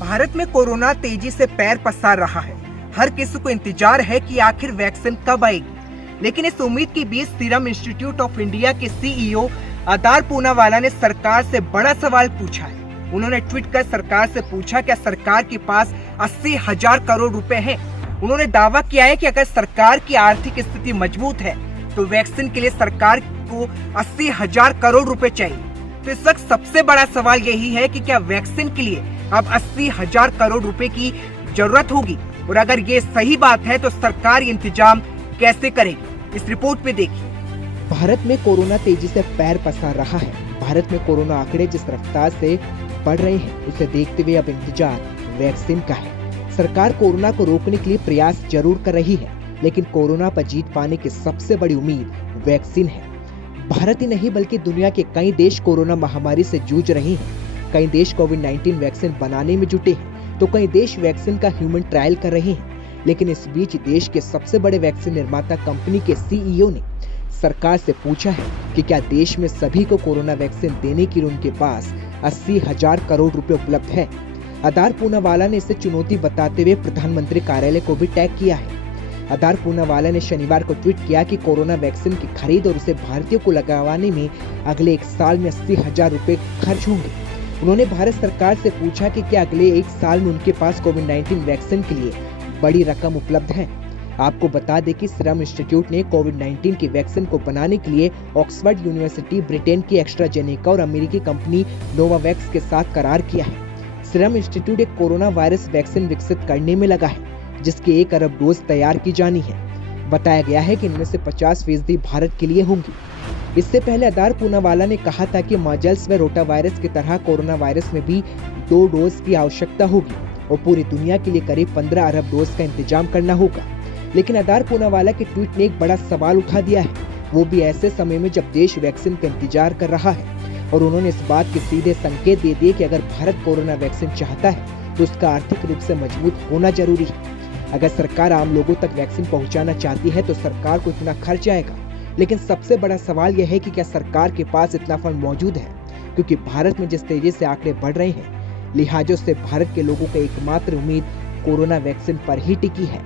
भारत में कोरोना तेजी से पैर पसार रहा है। हर किसी को इंतजार है कि आखिर वैक्सीन कब आएगी। लेकिन इस उम्मीद के बीच सीरम इंस्टीट्यूट ऑफ इंडिया के सीईओ आदार पूनावाला ने सरकार से बड़ा सवाल पूछा है। उन्होंने ट्वीट कर सरकार से पूछा क्या सरकार के पास 80,000 करोड़ रुपए हैं। उन्होंने दावा किया है कि अगर सरकार की आर्थिक स्थिति मजबूत है तो वैक्सीन के लिए सरकार को 80,000 करोड़ रुपए चाहिए। तो इस वक्त सबसे बड़ा सवाल यही है कि क्या वैक्सीन के लिए अब 80,000 करोड़ रुपए की जरूरत होगी, और अगर ये सही बात है तो सरकार इंतजाम कैसे करेगी। इस रिपोर्ट में देखिए। भारत में कोरोना तेजी से पैर पसार रहा है। भारत में कोरोना आंकड़े जिस रफ्तार से बढ़ रहे हैं उसे देखते हुए अब इंतजार वैक्सीन का है। सरकार कोरोना को रोकने के लिए प्रयास जरूर कर रही है, लेकिन कोरोना पर जीत पाने की सबसे बड़ी उम्मीद वैक्सीन है। भारत ही नहीं बल्कि दुनिया के कई देश कोरोना महामारी से जूझ रहे हैं। कई देश कोविड-19 वैक्सीन बनाने में जुटे हैं तो कई देश वैक्सीन का ह्यूमन ट्रायल कर रहे हैं। लेकिन इस बीच देश के सबसे बड़े वैक्सीन निर्माता कंपनी के सीईओ ने सरकार से पूछा है कि क्या देश में सभी को कोरोना वैक्सीन देने के लिए उनके पास 80,000 करोड़ रुपए उपलब्ध है। आदार पूनावाला ने इसे चुनौती बताते हुए प्रधानमंत्री कार्यालय को भी टैग किया है। आदार पूनावाला ने शनिवार को ट्वीट किया कि कोरोना वैक्सीन की खरीद और उसे भारतीयों को लगवाने में अगले 1 साल में 80,000 रुपए खर्च होंगे। उन्होंने भारत सरकार से पूछा कि क्या अगले 1 साल में उनके पास कोविड-19 वैक्सीन के लिए बड़ी रकम उपलब्ध है। आपको बता दें कि सीरम इंस्टीट्यूट ने कोविड-19 की वैक्सीन को बनाने के लिए ऑक्सफोर्ड यूनिवर्सिटी, ब्रिटेन की एस्ट्राजेनेका और अमेरिकी कंपनी नोवावैक्स के साथ करार किया है। सीरम इंस्टीट्यूट एक कोरोना वायरस वैक्सीन विकसित करने में लगा है, जिसकी 1 अरब डोज तैयार की जानी है। बताया गया है कि इनमें से 50% भारत के लिए होंगी। इससे पहले आदार पूनावाला ने कहा था कि माजल्स व रोटा वायरस की तरह कोरोना वायरस में भी 2 डोज की आवश्यकता होगी और पूरी दुनिया के लिए करीब 15 अरब डोज का इंतजाम करना होगा। लेकिन आदार पूनावाला के ट्वीट ने एक बड़ा सवाल उठा दिया है, वो भी ऐसे समय में जब देश वैक्सीन का इंतजार कर रहा है। और उन्होंने इस बात के सीधे संकेत दे दिए कि अगर भारत कोरोना वैक्सीन चाहता है तो उसका आर्थिक रूप से मजबूत होना जरूरी है। अगर सरकार आम लोगों तक वैक्सीन पहुंचाना चाहती है तो सरकार को इतना खर्च आएगा। लेकिन सबसे बड़ा सवाल यह है कि क्या सरकार के पास इतना फंड मौजूद है, क्योंकि भारत में जिस तेजी से आंकड़े बढ़ रहे हैं, लिहाजा से भारत के लोगों की एकमात्र उम्मीद कोरोना वैक्सीन पर ही टिकी है।